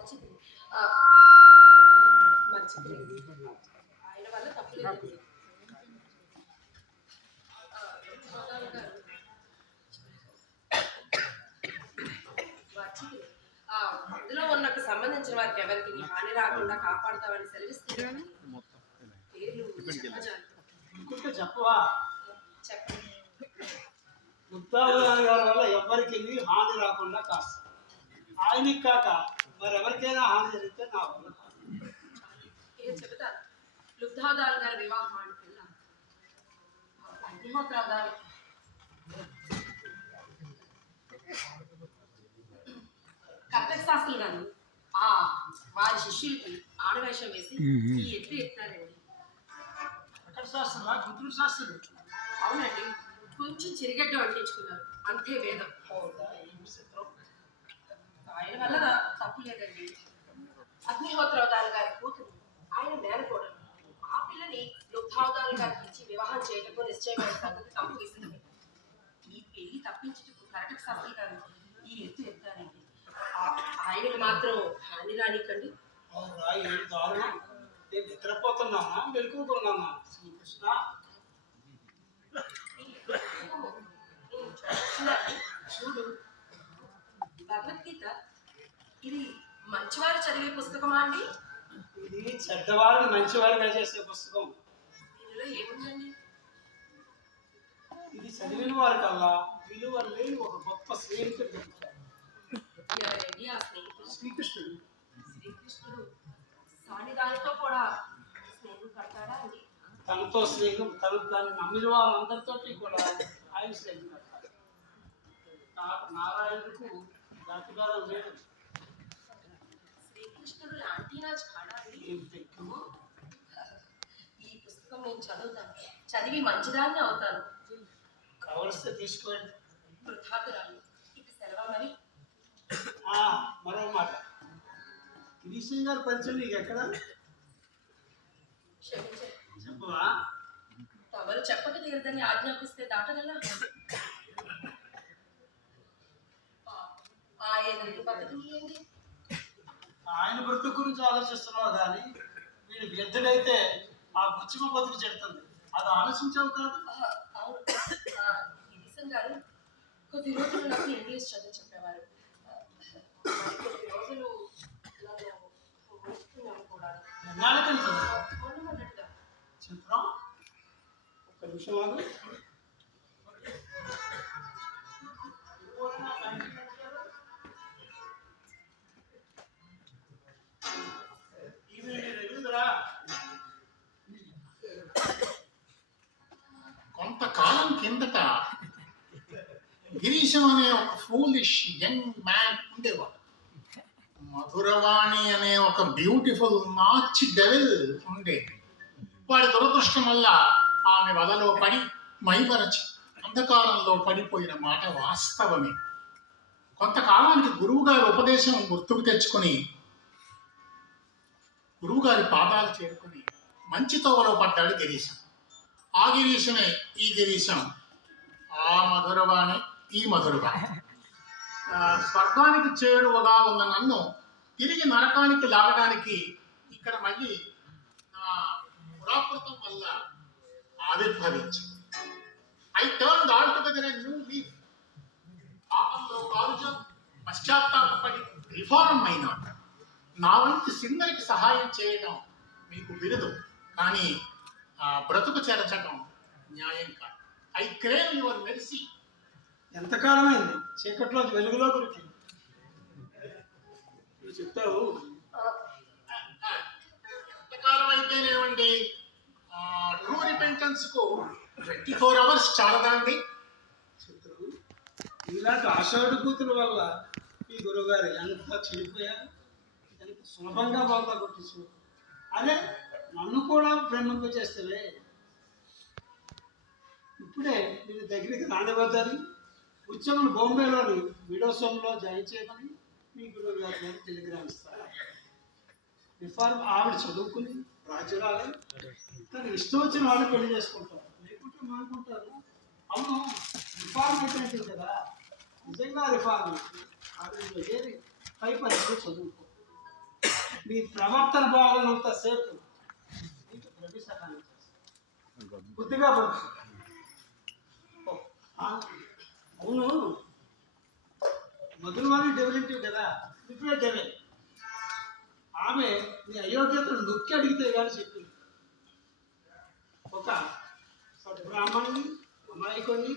మంచిది. మంచిది. ఆయన వల్ల తప్పులేదండి. మంచిది. అందులో ఉన్నకు సంబంధించిన వారికి ఎవరికి హాని రాకుండా కాపాడుతామని సెలవిస్తే పేర్లు చెప్పవా? చెప్పండి. ముత్తాబు గారి వల్ల ఎవరికి హాని రాకుండా కాస్త ఆయనకి కాక మరెవరికైనా హాని జరిగితే నా వల్ల ఏం చెబుతాను. లుబ్ధాదాల్ గారి వివాహానికి వెళ్ళాను. అగ్నిహోత్రాదాలు కర్తక శాస్త్రులు గారు వారి శిష్యులకి ఆడవేషం వేసి ఈ ఎత్తు ఎత్తారండి. కర్తక శాస్త్రులా? గుంటూరు శాస్త్రులు? అవునండి. కొంచెం చిరిగడ్డ అంటించుకున్నారు, అంతే వేదం. ఆయన వల్ల తప్పు లేదండి. అగ్నిహోత్రవదాలు గారి కూతురు ఆయన మేనకోడలు. ఆ పిల్లని లుబ్ధావదాలు గారికి ఇచ్చి వివాహం చేయటకు నిశ్చయమైన సంగతి తప్పు వేసింది. ఈ పెళ్లి తప్పించుటకు కర్తక శాస్త్రులు గారు ఈ ఎత్తు ఎత్తారండి. ఆయనకు మాత్రం హాని రానికండి. నేను నిద్రపోతున్నానా మెలుకుతున్నానా? శ్రీకృష్ణ చూడు, భగవద్గీత ఇది మంచివారు చదివే పుస్తకమా అండి? ఇది చెడ్డవారిని మంచివారిగా చేసే పుస్తకం. దీనిలో ఏముందండి? ఇది చదివిన వారి కల్లా విలువ లేని ఒక గొప్ప స్నేహితుడు చెప్తారు. ఎవరండి ఆ స్నేహితుడు? శ్రీకృష్ణుడు. శ్రీకృష్ణుడు సానిదానితో కూడా స్నేహం కడతాడా అండి? తనతో స్నేహం, తను నమ్మిన వాళ్ళందరితో కూడా ఆయన స్నేహం కడతాడు. నారాయణుడికి జాతిభేదం లేదు. శ్రీకృష్ణుడు లాంటి నా చాడాలి. ఈ పుస్తకం నేను చదువుతాను, చదివి మంచిదాన్ని అవుతాను. కావలిస్తే తీసుకోండి. వృద్ధాతురాలు ఇక సెలవు. మరి మరో మాట, గిరీశం గారి పరిచయం నీకు ఎక్కడ? చెప్పవా? తమరు చెప్పక తీరదని ఆజ్ఞాపిస్తే దాటగల. ఆయన బ్రతుకు గురించి ఆలోచిస్తున్నావు కానీ వీడు వ్యర్థుడైతే ఆ బుచ్చిమ బతుకు చెడుతుంది. అది ఆలోచించావు కాదు. గిరీశం గారు కొద్ది రోజులు నాకు ఇంగ్లీష్ చదువు చెప్పేవారు. కొద్ది రోజులు చిత్రం ఒక్క నిమిషం ఆగు. కొంతకాలం కిందట గిరీశం అనే ఒక ఫూలిష్ యంగ్ మ్యాన్ ఉండేవాడు. మధురవాణి అనే ఒక బ్యూటిఫుల్ మార్చ్ డెవిల్ ఉండేది. వాడి దురదృష్టం వల్ల ఆమె వలలో పడి మైమరచి అంధకారంలో పడిపోయిన మాట వాస్తవమే. కొంతకాలానికి గురువుగారి ఉపదేశం గుర్తుకు తెచ్చుకొని గురువుగారి పాదాలు చేరుకొని మంచి తోవలో పడ్డాడు గిరీశం. ఆ గిరీశమే ఈ గిరీశం. ఆ మధురవాణి ఈ మధురవాణి. స్వర్గానికి చేరువగా ఉన్న నన్ను తిరిగి నరకానికి లాగడానికి ఇక్కడ మళ్ళీ పురాకృతం వల్ల ఆవిర్భవించి I turn all together a new leaf. పాపంలో కాలుజం పశ్చాత్తాపడి రిఫార్మ్ అయినాడు. నా వంటి సింగరికి సహాయం చేయడం మీకు బిరుదు, కానీ బ్రతుకు చేర్చడం న్యాయం కాదు. I crave your mercy. ఎంతకాలమైంది చీకట్లో వెలుగులో గురించి చెప్తావు. ఎంతకాలం అయితేనేమండి, ట్రూ రిపెంటెన్స్ కు 24 hours చాలదండి. చెప్తావు. ఇలాంటి ఆషాఢ కూతురు వల్ల ఈ గురువుగారు ఎంత చెడిపోయారు, ఎంత సులభంగా బాగా కొట్టించు. అదే నన్ను కూడా ప్రేమింప చేస్తేవే. ఇప్పుడే నేను దగ్గరికి రానివద్దని ఉద్యమం బాంబేలోని విడోసంలో జాయిన్ చేయమని మీ గురువు గారి టెలిగ్రామ్ ఇస్తారు. రిఫార్మ్ ఆవిడ చదువుకుని రాజ్యరాలే తను ఇష్టం వచ్చిన వాళ్ళు పెళ్లి చేసుకుంటారు, లేకుంటే మానుకుంటారు. అవును, రిఫార్మ్ అయితే కదా, నిజంగా రిఫార్మ్ ఆవిడ ఏది పై పరీక్షలు చదువుకో. నీ ప్రవర్తన బాగున్నంత సేపు నీకు ప్రభు సహాయం చేస్తాడు. బుద్ధిగా బ్రతుకు. అవును, మొదలువారి డెవలెంటివ్ కదా, ఇప్పుడే డెవెల్. ఆమె నీ అయోగ్యతను నొక్కి అడిగితే కానీ చెప్పింది. ఒక బ్రాహ్మణుని, అమాయకుడిని